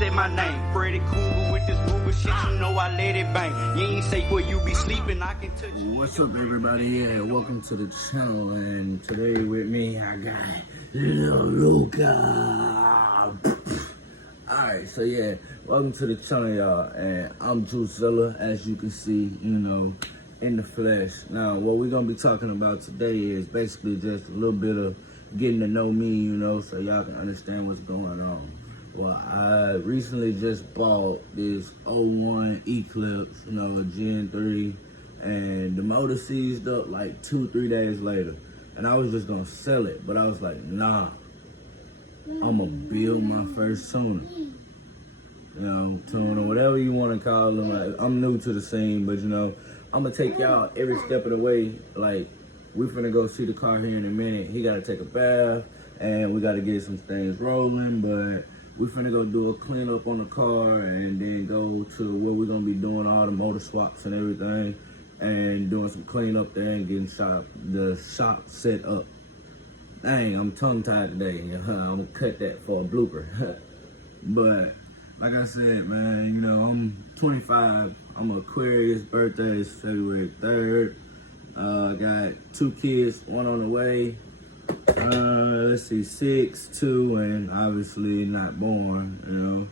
say my name. Freddy Cougar with this Ruger shit, you know I let it bang. You ain't safe where you be sleeping, I can touch you. What's up, everybody? Yeah, welcome to the channel. And today with me, I got Lil Luca. Alright, so yeah, welcome to the channel, y'all. And I'm JuZilla, as you can see, you know, in the flesh. Now, what we're gonna be talking about today is basically just a little bit of getting to know me, you know, so y'all can understand what's going on. Well, I recently just bought this 01 Eclipse, you know, a Gen 3, and the motor seized up like 2-3 days later. And I was just gonna sell it, but I was like, nah, I'm gonna build my first tuner. You know, tuner, whatever you wanna call them. Like, I'm new to the scene, but you know, I'm gonna take y'all every step of the way. Like, we finna go see the car here in a minute. He gotta take a bath, and we gotta get some things rolling, but we finna go do a cleanup on the car and then go to where we're gonna be doing all the motor swaps and everything and doing some cleanup there and getting the shop set up. Dang, I'm tongue-tied today. I'm gonna cut that for a blooper. But like I said, man, you know, I'm 25. I'm Aquarius. Birthday is February 3rd. Got 2 kids, 1 on the way. Let's see, 6, 2, and obviously not born, you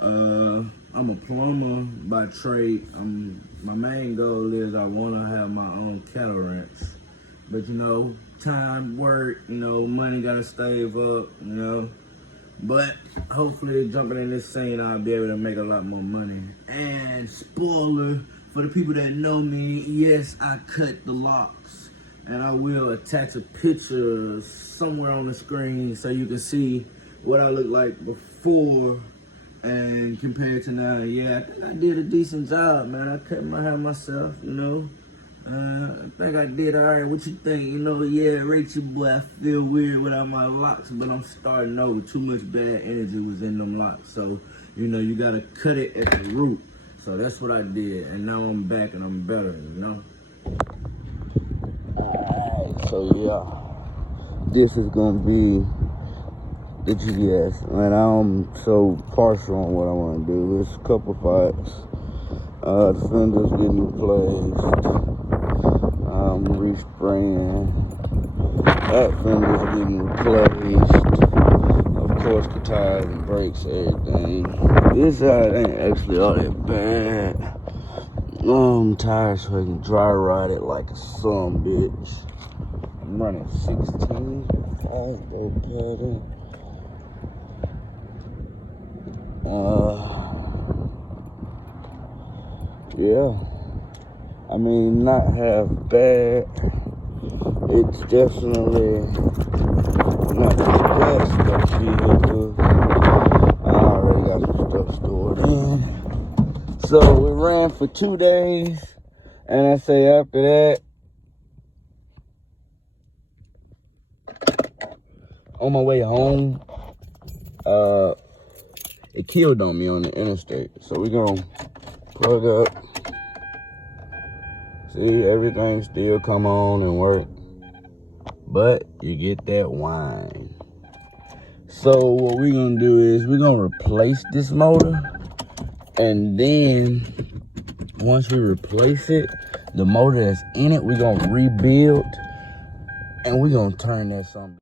know. I'm a plumber by trade. My main goal is I want to have my own cattle ranch. But, you know, time, work, you know, money got to save up, you know. But hopefully jumping in this scene, I'll be able to make a lot more money. And spoiler, for the people that know me, yes, I cut the locks. And I will attach a picture somewhere on the screen so you can see what I look like before and compared to now. Yeah, I think I did a decent job, man. I cut my hair myself, you know. I think I did all right. What you think? You know, yeah, Rachel, boy, I feel weird without my locks, but I'm starting over. Too much bad energy was in them locks. So, you know, you got to cut it at the root. So that's what I did. And now I'm back and I'm better, you know. So yeah, this is gonna be the GS, and I'm so partial on what I want to do. There's a couple parts. The fender's getting replaced. I'm respraying. That fender's getting replaced. Of course, the tires and brakes, everything. This side ain't actually all that bad. Tires so I can dry ride it like a son bitch. I'm running 16 5-bolt pattern. Yeah. I mean, not half bad. It's definitely not the best stuff vehicle. I already got some stuff stored in. So we ran for 2 days, and I say after that, on my way home, it killed on me on the interstate. So we're gonna plug up. See, everything still come on and work, but you get that whine. So what we're gonna do is we're gonna replace this motor, and then once we replace it, the motor that's in it, we're gonna rebuild, and we're gonna turn that something.